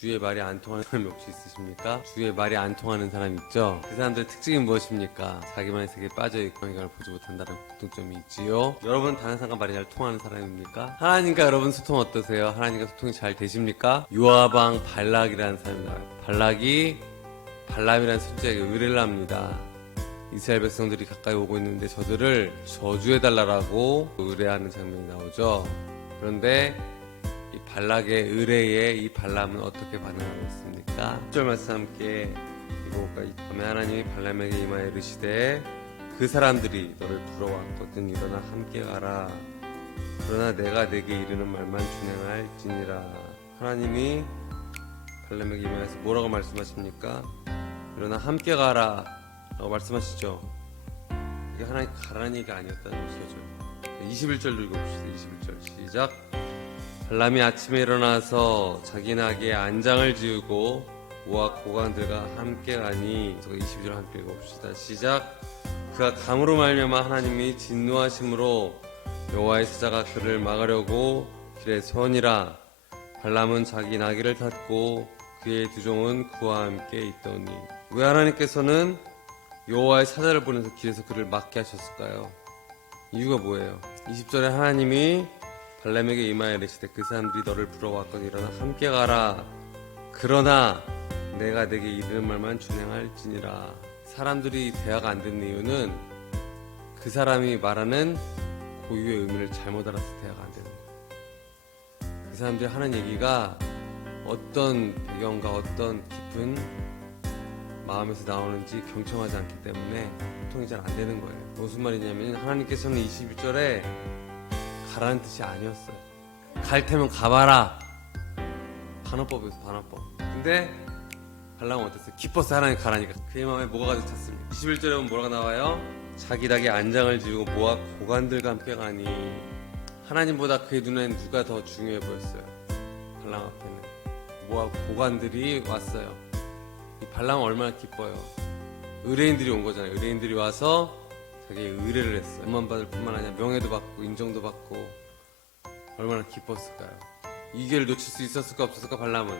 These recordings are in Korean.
주위에 말이 안 통하는 사람이 혹시 있으십니까? 주위에 말이 안 통하는 사람 있죠? 그 사람들의 특징이 무엇입니까? 자기만의 세계에 빠져있고 인간을 보지 못한다는 공통점이 있지요. 여러분 다른 사람과 말이 잘 통하는 사람입니까? 하나님과 여러분 소통 어떠세요? 하나님과 소통이 잘 되십니까? 요아방 발락이라는 사람이 나와요. 발락이 발람이라는 son자에게 의뢰를 합니다. 이스라엘 백성들이 가까이 오고 있는데 저들을 저주해달라고 의뢰하는 장면이 나오죠. 그런데 이 발락의 의뢰에 이 발람은 어떻게 반응하고 있습니까? 1절 말씀 함께 읽어볼까요? 밤에 하나님이 발람에게 임하여 이르시되 그 사람들이 너를 부러워하거든 일어나 함께 가라. 그러나 내가 내게 이르는 말만 준행할지니라. 하나님이 발람에게 임하여서 뭐라고 말씀하십니까? 일어나 함께 가라 라고 말씀하시죠. 이게 하나님 가라는 얘기가 아니었다는 것이죠. 21절 읽어봅시다. 21절 시작. 발람이 아침에 일어나서 자기 나귀에 안장을 지우고 모압 고관들과 함께 가니 22절 함께 읽어봅시다. 시작. 그가 감으로 말미암아 하나님이 진노하심으로 여호와의 사자가 그를 막으려고 길에 서니라. 발람은 자기 나귀를 탔고 그의 두 종은 그와 함께 있더니. 왜 하나님께서는 여호와의 사자를 보내서 길에서 그를 막게 하셨을까요? 이유가 뭐예요? 20절에 하나님이 발람에게 임하여 이르시되 그 사람들이 너를 부러워하거든 일어나 함께 가라. 그러나 내가 내게 이르는 말만 준행할지니라. 사람들이 대화가 안 되는 이유는 그 사람이 말하는 고유의 의미를 잘못 알아서 대화가 안 되는 거예요. 그 사람들이 하는 얘기가 어떤 배경과 어떤 깊은 마음에서 나오는지 경청하지 않기 때문에 소통이 잘 안 되는 거예요. 무슨 말이냐면 하나님께서는 21절에 가라는 뜻이 아니었어요. 갈 테면 가봐라. 반어법이었어, 반어법. 근데 발람은 어땠어요? 기뻤어요. 하나님 가라니까. 그의 마음에 뭐가 가득 찼습니다. 21절에 보면 뭐라고 나와요? 자기 닭에 안장을 지우고 모압 고관들과 함께 가니. 하나님보다 그의 눈에는 누가 더 중요해 보였어요? 발람 앞에는 모압 고관들이 왔어요. 이 발람은 얼마나 기뻐요. 의뢰인들이 온 거잖아요. 의뢰인들이 와서 자기의 의뢰를 했어요. 돈만 받을 뿐만 아니라 명예도 받고 인정도 받고 얼마나 기뻤을까요? 이 기회를 놓칠 수 있었을까 없었을까? 발람은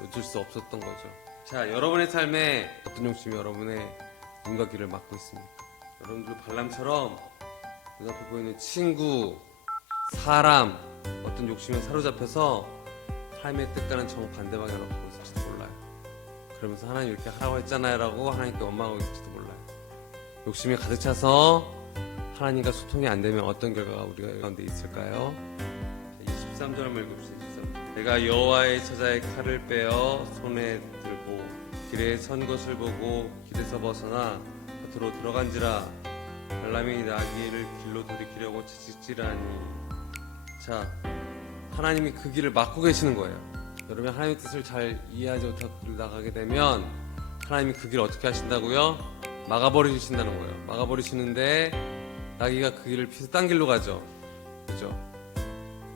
놓칠 수 없었던 거죠. 자, 여러분의 삶에 어떤 욕심이 여러분의 눈과 귀를 막고 있습니까? 여러분들 발람처럼 눈앞에 보이는 친구, 사람, 어떤 욕심에 사로잡혀서 하나님의 뜻과는 정반대 방향으로 가고 있을지도 몰라요. 그러면서 하나님 이렇게 하라고 했잖아요 라고 하나님께 원망하고 있을지도 몰라요. 욕심이 가득 차서 하나님과 소통이 안 되면 어떤 결과가 우리가 가운데 있을까요? 23절 한번 읽읍시다. 23절. 내가 여호와의 사자의 칼을 빼어 손에 들고 길에 선 것을 보고 길에서 벗어나 겉으로 들어간지라. 발람이 나귀를 길로 돌이키려고 채찍질하니. 자, 하나님이 그 길을 막고 계시는 거예요. 여러분 하나님의 뜻을 잘 이해하지 못하고 길을 나가게 되면 하나님이 그 길을 어떻게 하신다고요? 막아버리신다는 거예요. 막아버리시는데 나귀가 그 길을 피해서 딴 길로 가죠. 그죠?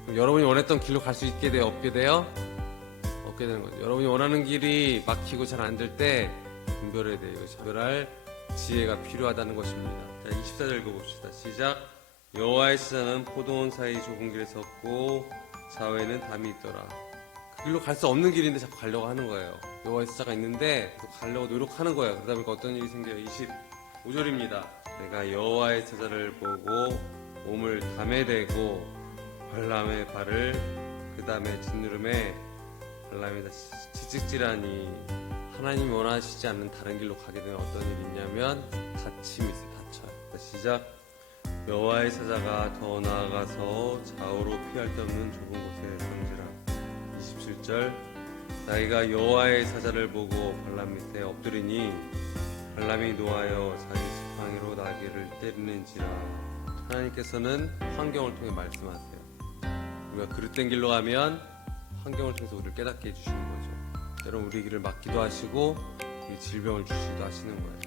그럼 여러분이 원했던 길로 갈 수 있게 돼요? 없게 돼요? 없게 되는 거죠. 여러분이 원하는 길이 막히고 잘 안 될 때 분별해야 돼요. 분별할 지혜가 필요하다는 것입니다. 자, 24절 읽어봅시다. 시작. 여호와의 사자는 포도원 사이 좁은 길에 섰고 좌우에는 담이 있더라. 그 길로 갈 수 없는 길인데 자꾸 가려고 하는 거예요. 여호와의 사자가 있는데 가려고 노력하는 거예요. 그러다 보니까 어떤 일이 생겨요? 25절입니다. 내가 여호와의 사자를 보고 몸을 담에 대고 발람의 발을 그 다음에 짓누름에 발람에다 채찍질하니. 하나님이 원하시지 않는 다른 길로 가게 되면 어떤 일이 있냐면 다침이 있어요. 다쳐요. 시작. 여호와의 사자가 더 나아가서 좌우로 피할 데 없는 좁은 곳에 선지라. 27절. 나귀가 여호와의 사자를 보고 발람 밑에 엎드리니 발람이 노하여 자기 지팡이로 나귀를 때리는지라. 하나님께서는 환경을 통해 말씀하세요. 우리가 그릇된 길로 가면 환경을 통해서 우리를 깨닫게 해주시는 거죠. 여러분 우리 길을 막기도 하시고 우리 질병을 주시기도 하시는 거예요.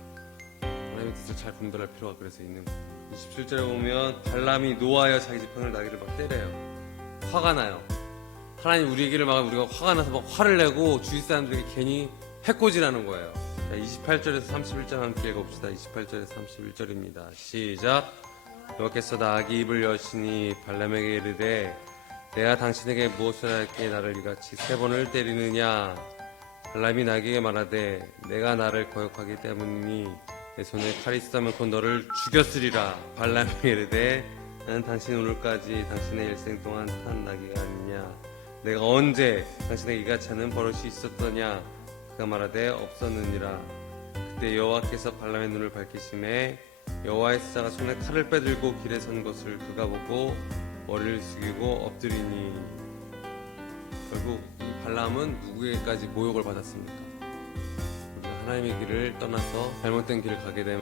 하나님의 뜻을 잘 분별할 필요가 그래서 있는 거예요. 27절에 보면 발람이 노하여 자기 지팡이로 나귀를 막 때려요. 화가 나요. 하나님 우리의 길을 막으면 우리가 화가 나서 막 화를 내고 주위 사람들에게 괜히 해코지라는 거예요. 자, 28절에서 31절 함께 읽어봅시다. 28절에서 31절입니다. 시작. 여호와께서 나귀 입을 여시니 발람에게 이르되 내가 당신에게 무엇을 할게 나를 이같이 3번을 때리느냐. 발람이 나에게 말하되 내가 나를 거역하기 때문이니 내 손에 칼이 있다면 곧 너를 죽였으리라. 발람이 이르되 나는 당신 오늘까지 당신의 일생 동안 탄 나귀가 아니냐. 내가 언제 당신에게 이같이 하는 버릇이 있었더냐. 그가 말하되 없었느니라. 그때 여호와께서 발람의 눈을 밝히심에 여호와의 사자가 손에 칼을 빼들고 길에 선 것을 그가 보고 머리를 숙이고 엎드리니. 결국 이 발람은 누구에게까지 모욕을 받았습니까? 우리가 하나님의 길을 떠나서 잘못된 길을 가게 되면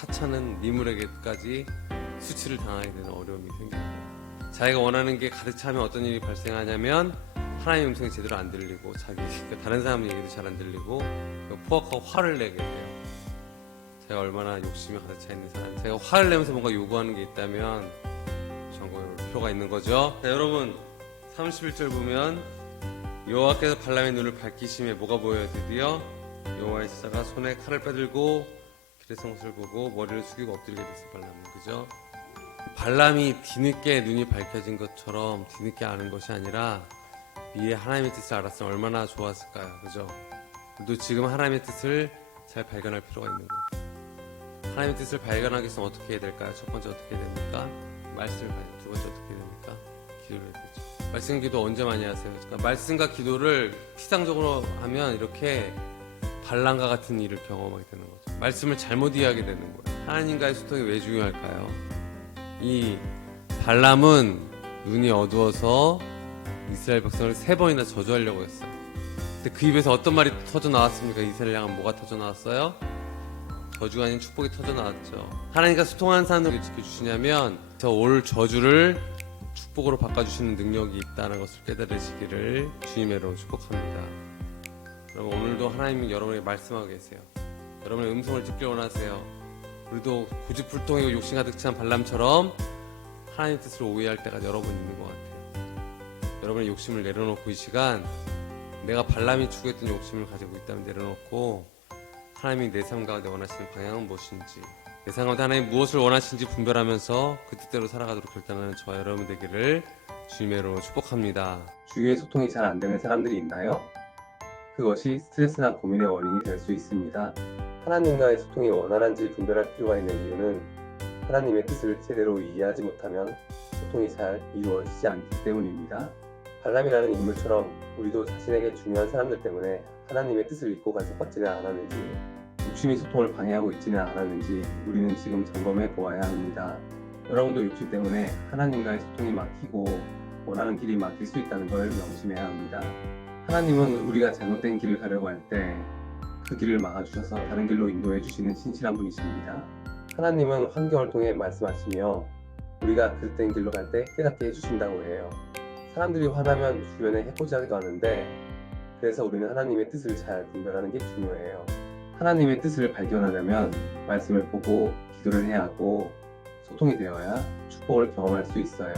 하찮은 니물에게까지 수치를 당하게 되는 어려움이 생깁니다. 자기가 원하는 게 가득 차면 어떤 일이 발생하냐면 하나님의 음성이 제대로 안 들리고 다른 사람 얘기도 잘 안 들리고 포악하고 화를 내게 돼요. 제가 얼마나 욕심이 가득 차 있는 사람, 제가 화를 내면서 뭔가 요구하는 게 있다면 점검해볼 필요가 있는 거죠. 자, 여러분 31절 보면 여호와께서 발람의 눈을 밝히심에 뭐가 보여요? 드디어 여호와의 사자가 손에 칼을 빼들고 길에 선 것을 보고 머리를 숙이고 엎드리게 됐어요. 발람은, 그죠? 발람이 뒤늦게 눈이 밝혀진 것처럼 뒤늦게 아는 것이 아니라 미리 하나님의 뜻을 알았으면 얼마나 좋았을까요? 그죠? 우리도 지금 하나님의 뜻을 잘 발견할 필요가 있는 거예요. 하나님의 뜻을 발견하기 위해서 어떻게 해야 될까요? 첫 번째 어떻게 해야 됩니까? 말씀을 봐야 돼요. 두 번째 어떻게 해야 됩니까? 기도를 해야 되죠. 말씀 기도 언제 많이 하세요? 그러니까 말씀과 기도를 피상적으로 하면 이렇게 반란과 같은 일을 경험하게 되는 거죠. 말씀을 잘못 이해하게 되는 거예요. 하나님과의 소통이 왜 중요할까요? 이 발람은 눈이 어두워서 이스라엘 백성을 3번이나 저주하려고 했어요. 근데 그 입에서 어떤 말이 터져 나왔습니까? 이스라엘 향한 뭐가 터져 나왔어요? 저주가 아닌 축복이 터져 나왔죠. 하나님과 소통하는 사람들을 지켜주시냐면 저 올 저주를 축복으로 바꿔주시는 능력이 있다는 것을 깨달으시기를 주님의 이름으로 축복합니다. 여러분, 오늘도 하나님이 여러분에게 말씀하고 계세요. 여러분의 음성을 듣길 원하세요. 우리도 고집불통이고 욕심 가득 찬 발람처럼 하나님의 뜻을 오해할 때가 여러 번 있는 것 같아요. 여러분의 욕심을 내려놓고 이 시간 내가 발람이 추구했던 욕심을 가지고 있다면 내려놓고 하나님이 내 삶 가운데 원하시는 방향은 무엇인지, 내 삶 가운데 하나님이 무엇을 원하시는지 분별하면서 그 뜻대로 살아가도록 결단하는 저와 여러분 되기를 주님의 이름으로 축복합니다. 주위의 소통이 잘 안 되는 사람들이 있나요? 그것이 스트레스나 고민의 원인이 될 수 있습니다. 하나님과의 소통이 원활한지 분별할 필요가 있는 이유는 하나님의 뜻을 제대로 이해하지 못하면 소통이 잘 이루어지지 않기 때문입니다. 발람이라는 인물처럼 우리도 자신에게 중요한 사람들 때문에 하나님의 뜻을 잊고 간섭받지는 않았는지, 욕심이 소통을 방해하고 있지는 않았는지 우리는 지금 점검해 보아야 합니다. 여러분도 욕심 때문에 하나님과의 소통이 막히고 원하는 길이 막힐 수 있다는 걸 명심해야 합니다. 하나님은 우리가 잘못된 길을 가려고 할 때 그 길을 막아주셔서 다른 길로 인도해 주시는 신실한 분이십니다. 하나님은 환경을 통해 말씀하시며 우리가 그릇된 길로 갈 때 깨닫게 해주신다고 해요. 사람들이 화나면 주변에 해코지하기도 하는데, 그래서 우리는 하나님의 뜻을 잘 분별하는 게 중요해요. 하나님의 뜻을 발견하려면 말씀을 보고 기도를 해야 하고 소통이 되어야 축복을 경험할 수 있어요.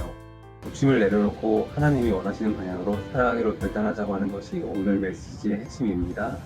욕심을 내려놓고 하나님이 원하시는 방향으로 살아가기로 결단하자고 하는 것이 오늘 메시지의 핵심입니다.